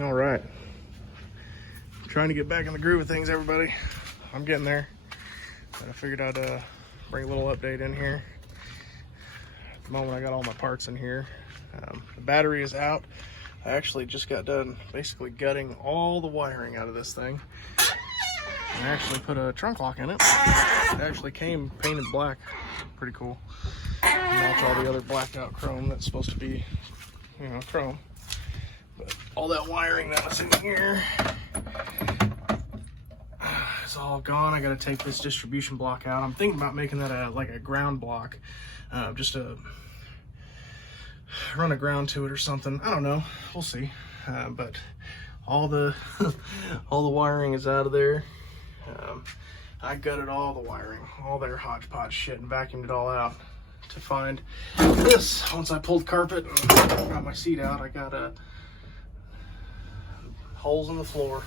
All right, trying to get back in the groove of things, everybody. I'm getting there, but I figured I'd bring a little update in here. At the moment, I got all my parts in here. The battery is out. I actually just got done basically gutting all the wiring out of this thing. I actually put a trunk lock in it. It actually came painted black. Pretty cool. Match all the other blacked out chrome that's supposed to be, you know, chrome. But all that wiring that was in here is all gone. I gotta take this distribution block out. I'm thinking about making that like a ground block, just to run a ground to it or something. I don't know, we'll see. But all the all the wiring is out of there. I gutted all the wiring, all their hodgepodge shit, and vacuumed it all out to find this. Once I pulled carpet and got my seat out, I got holes in the floor.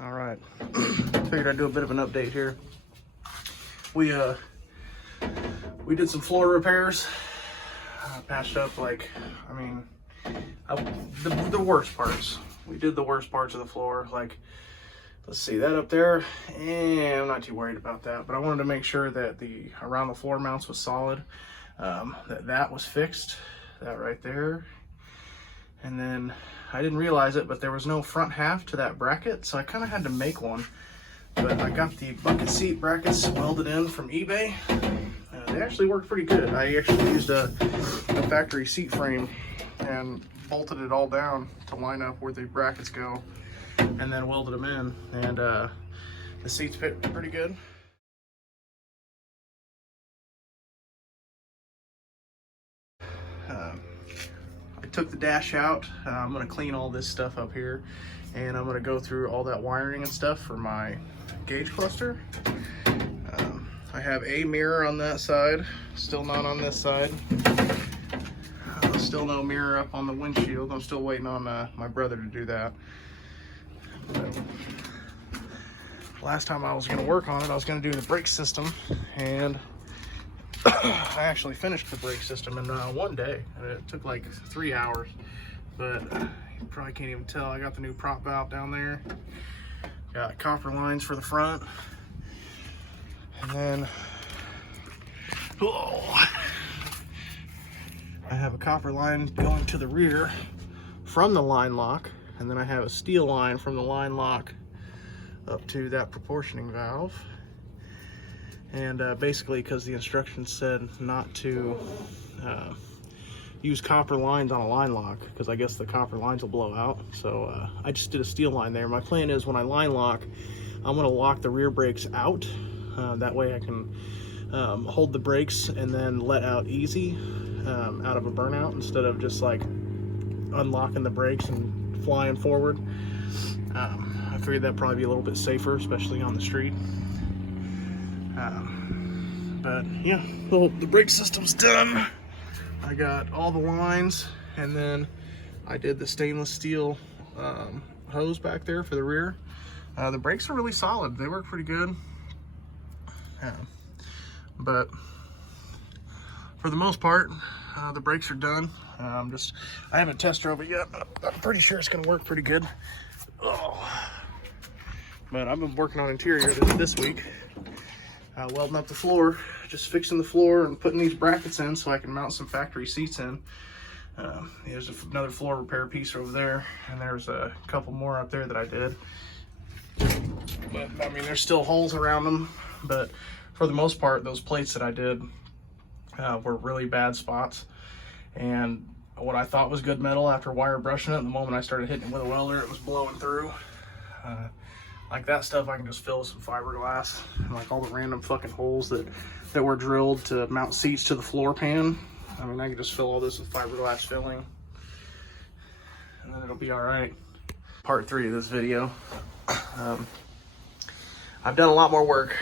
All right, figured I'd do a bit of an update here. We did some floor repairs. Patched up, like, I mean, the worst parts. We did the worst parts of the floor. Like, let's see, that up there, and I'm not too worried about that. But I wanted to make sure that the around the floor mounts was solid. That was fixed. That right there. And then I didn't realize it, but there was no front half to that bracket, so I kind of had to make one. But I got the bucket seat brackets welded in from eBay. They actually worked pretty good. I actually used a factory seat frame and bolted it all down to line up where the brackets go, and then welded them in. And the seats fit pretty good. I took the dash out. I'm gonna clean all this stuff up here, and I'm gonna go through all that wiring and stuff for my gauge cluster. I have a mirror on that side, still not on this side. Still no mirror up on the windshield. I'm still waiting on my brother to do that. But last time I was gonna work on it, I was gonna do the brake system, and I actually finished the brake system in one day. It took like 3 hours, but you probably can't even tell. I got the new prop valve down there. Got copper lines for the front. And then, I have a copper line going to the rear from the line lock. And then I have a steel line from the line lock up to that proportioning valve. And basically, because the instructions said not to use copper lines on a line lock, because I guess the copper lines will blow out. So I just did a steel line there. My plan is when I line lock, I'm going to lock the rear brakes out. That way I can hold the brakes and then let out easy out of a burnout, instead of just like unlocking the brakes and flying forward. I figured that'd probably be a little bit safer, especially on the street. But yeah, well, the brake system's done. I got all the lines, and then I did the stainless steel hose back there for the rear. The brakes are really solid. They work pretty good. But for the most part, the brakes are done. I haven't test drove it yet, but I'm pretty sure it's gonna work pretty good. But I've been working on interior this week. Welding up the floor, just fixing the floor and putting these brackets in so I can mount some factory seats in. There's another floor repair piece over there, and there's a couple more up there that I did. But I mean, there's still holes around them, but for the most part, those plates that I did were really bad spots. And what I thought was good metal, after wire brushing it, the moment I started hitting it with a welder, it was blowing through. Like that stuff I can just fill with some fiberglass. And like all the random fucking holes that were drilled to mount seats to the floor pan, I mean, I can just fill all this with fiberglass filling, and then it'll be all right. Part 3 of this video. I've done a lot more work.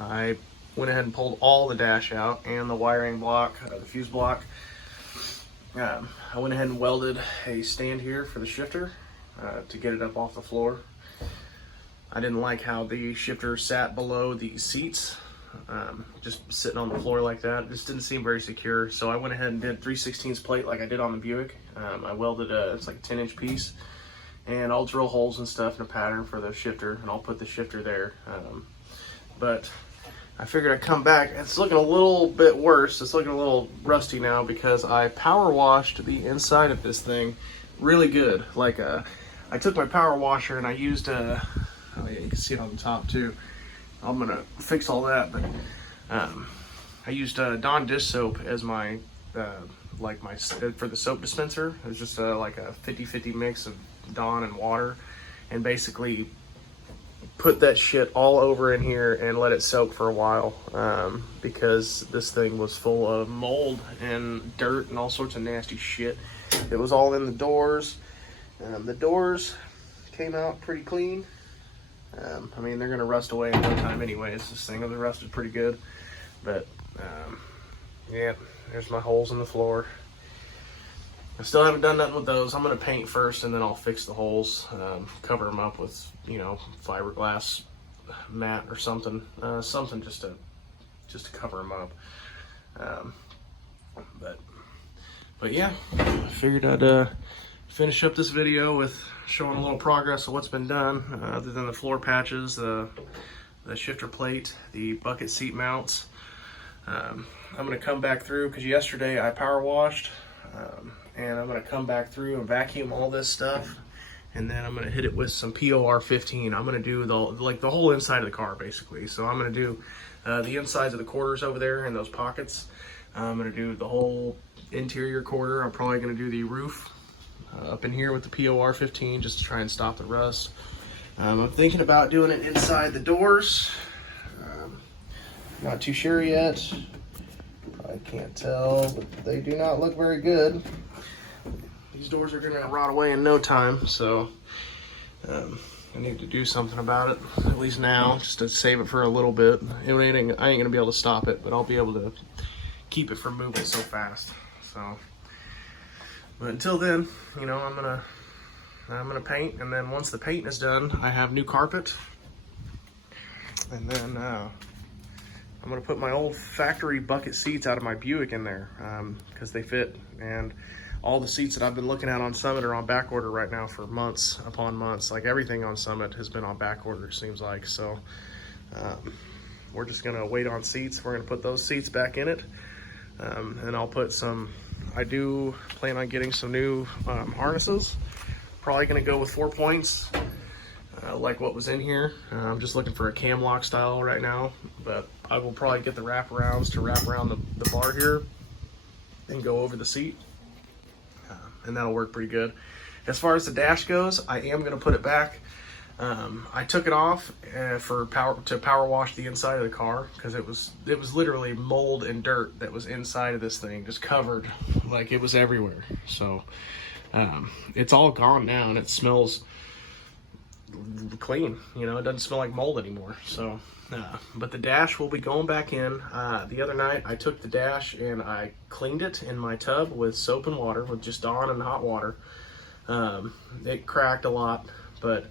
I went ahead and pulled all the dash out and the wiring block, the fuse block. I went ahead and welded a stand here for the shifter to get it up off the floor. I didn't like how the shifter sat below the seats, just sitting on the floor like that. It just didn't seem very secure. So I went ahead and did 3/16 plate like I did on the Buick. I welded it's like a 10-inch piece, and I'll drill holes and stuff in a pattern for the shifter, and I'll put the shifter there. But I figured I'd come back. It's looking a little bit worse. It's looking a little rusty now because I power washed the inside of this thing really good. Like I took my power washer and I used oh yeah, you can see it on the top too. I'm gonna fix all that, but I used Dawn dish soap as my for the soap dispenser. It was just like a 50-50 mix of Dawn and water, and basically put that shit all over in here and let it soak for a while, because this thing was full of mold and dirt and all sorts of nasty shit. It was all in the doors. The doors came out pretty clean. I mean, they're gonna rust away in no time anyways. This thing was rusted pretty good, but yeah, there's my holes in the floor. I still haven't done nothing with those. I'm gonna paint first, and then I'll fix the holes, cover them up with, you know, fiberglass mat or something, something just to cover them up. But yeah, I figured I'd finish up this video with showing a little progress of what's been done, other than the floor patches, the shifter plate, the bucket seat mounts. I'm gonna come back through because yesterday I power washed. And I'm gonna come back through and vacuum all this stuff, and then I'm gonna hit it with some POR 15. I'm gonna do the whole inside of the car basically. So I'm gonna do the insides of the quarters over there in those pockets. I'm gonna do the whole interior quarter. I'm probably gonna do the roof up in here with the POR 15 just to try and stop the rust. I'm thinking about doing it inside the doors. Not too sure yet. I can't tell, but they do not look very good. These doors are gonna rot away in no time, so I need to do something about it, at least now, just to save it for a little bit. I ain't gonna be able to stop it, but I'll be able to keep it from moving so fast. So, but until then, you know, I'm gonna paint, and then once the paint is done, I have new carpet, and then I'm gonna put my old factory bucket seats out of my Buick in there, because they fit, and all the seats that I've been looking at on Summit are on back order right now for months upon months. Like everything on Summit has been on back order, it seems like. So we're just gonna wait on seats. We're gonna put those seats back in it, and I'll put some, I do plan on getting some new harnesses. Probably gonna go with 4 points, like what was in here. I'm just looking for a cam lock style right now, but I will probably get the wraparounds to wrap around the bar here and go over the seat, and that'll work pretty good. As far as the dash goes, I am gonna put it back. I took it off to power wash the inside of the car, because it was literally mold and dirt that was inside of this thing, just covered, like it was everywhere. So it's all gone now, and it smells clean. You know, it doesn't smell like mold anymore. So but the dash will be going back in. The other night I took the dash and I cleaned it in my tub with soap and water, with just Dawn and hot water. It cracked a lot, but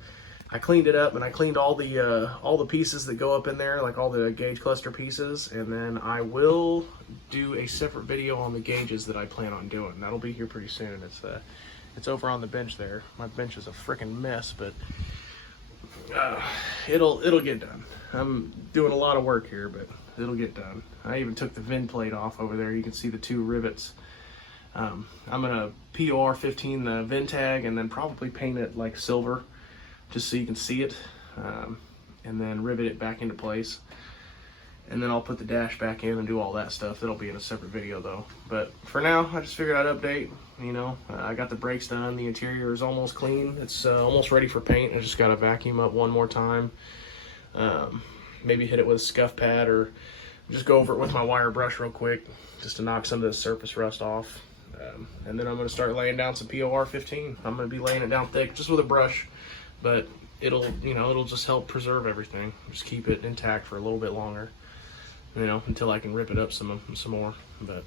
I cleaned it up, and I cleaned all the pieces that go up in there, like all the gauge cluster pieces, and then I will do a separate video on the gauges that I plan on doing. That'll be here pretty soon. It's over on the bench there. My bench is a freaking mess, but it'll get done. I'm doing a lot of work here, but it'll get done. I even took the VIN plate off over there. You can see the 2 rivets. I'm gonna POR 15 the VIN tag, and then probably paint it like silver, just so you can see it. and then rivet it back into place. And then I'll put the dash back in and do all that stuff. That'll be in a separate video though. But for now, I just figured I'd update. You know, I got the brakes done. The interior is almost clean. It's almost ready for paint. I just got to vacuum up one more time. Maybe hit it with a scuff pad or just go over it with my wire brush real quick just to knock some of the surface rust off. And then I'm going to start laying down some POR 15. I'm going to be laying it down thick just with a brush, but it'll, you know, it'll just help preserve everything. Just keep it intact for a little bit longer, you know, until I can rip it up some more. But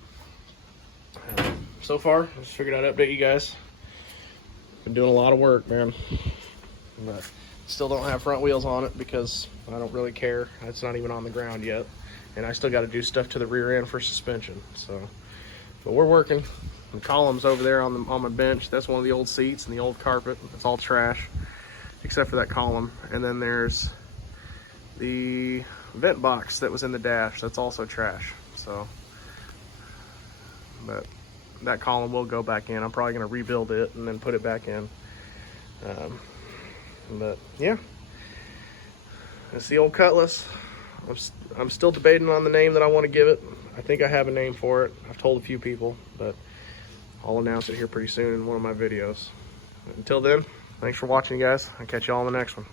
so far, I just figured I'd update you guys. Been doing a lot of work, man, but still don't have front wheels on it because I don't really care. It's not even on the ground yet, and I still got to do stuff to the rear end for suspension. So, but we're working. The columns over there on my bench, that's one of the old seats and the old carpet. It's all trash except for that column. And then there's the vent box that was in the dash. That's also trash. So, but that column will go back in. I'm probably going to rebuild it and then put it back in. But yeah, it's the old Cutlass. I'm still debating on the name that I want to give it. I think I have a name for it. I've told a few people, but I'll announce it here pretty soon in one of my videos. Until then, thanks for watching, guys. I'll catch you all in the next one.